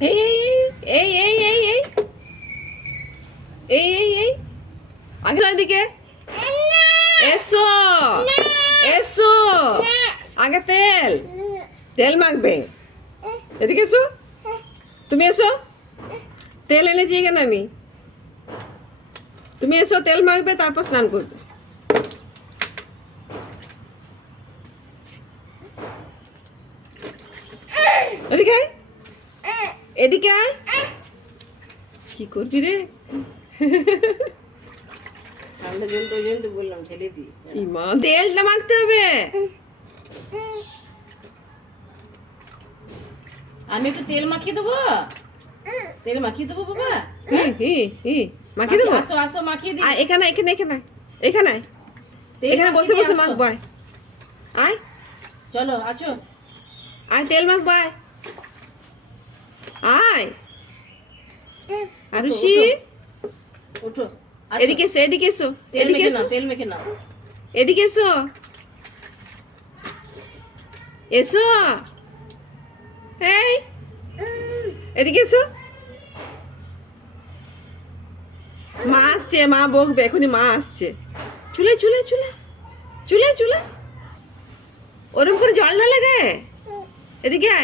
এই এই এই এই এই এই এই এই আগে এদিকে এসো এসো আগে তেল তেল মাখবে এদিকে এসো তুমি এসো তেল এনেছি এখানে আমি তুমি এসো তেল মাখবে তারপর স্নান করবে এদিকে আয় এদিকে আয় কি করবি রে ঠান্ডা জল তো জল তো বললাম ছেলে দি ইমা তেলটা মাখতে হবে আমি একটু তেল মাখিয়ে দেবো তেল মাখিয়ে দেবো বাবা মাখিয়ে দেবো আসো আসো মাখিয়ে দিই এখানে এখানে এখানে এখানে আয়। তেল এখানে বসে মাখিয়ে বসে দিয়ে মাখবো আয় আয় চলো আছো আয় তেল মাখবো আয় আয় আরুষি ওঠো এদিকে এসো এদিকে এসো তেল এদিকে মেখে এসো নাও তেল মেখে নাও এদিকে এসো এসো এই এদিকে এসো মা আসছে মা বকবে এখনই মা আসছে চুলে চুলে চুলে চুলে চুলে ওরম করে জল না লাগে এদিকে আয়